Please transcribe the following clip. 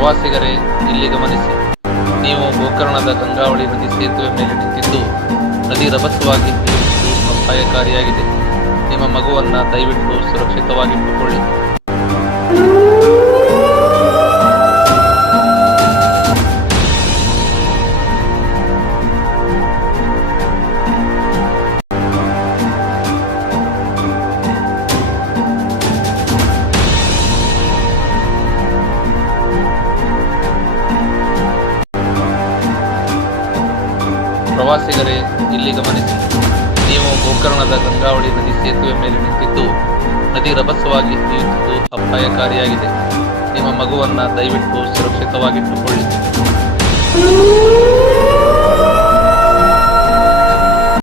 ಪ್ರವಾಸಿಗರೇ, ಇಲ್ಲಿ ಗಮನಿಸಿ. ನೀವು ಗೋಕರ್ಣದ ಗಂಗಾವಳಿ ನದಿ ಸೇತುವೆ ಮೇಲೆ ನಿಂತಿದ್ದು ನದಿ ರಭಸವಾಗಿ ಹರಿಯುತ್ತಿದ್ದು ಅಪಾಯಕಾರಿಯಾಗಿದೆ. ನಿಮ್ಮ ಮಗುವನ್ನ ದಯವಿಟ್ಟು ಸುರಕ್ಷಿತವಾಗಿಟ್ಟುಕೊಳ್ಳಿ. ಪ್ರವಾಸಿಗರೇ, ಇಲ್ಲಿ ಗಮನಿಸಿ. ನೀವು ಗೋಕರ್ಣದ ಗಂಗಾವಳಿ ನದಿ ಸೇತುವೆ ಮೇಲೆ ನಿಂತಿದ್ದು ನದಿ ರಭಸವಾಗಿ ಹರಿಯುತ್ತಿದ್ದು ಅಪಾಯಕಾರಿಯಾಗಿದೆ. ನಿಮ್ಮ ಮಗುವನ್ನ ದಯವಿಟ್ಟು ಸುರಕ್ಷಿತವಾಗಿಟ್ಟುಕೊಳ್ಳಿ.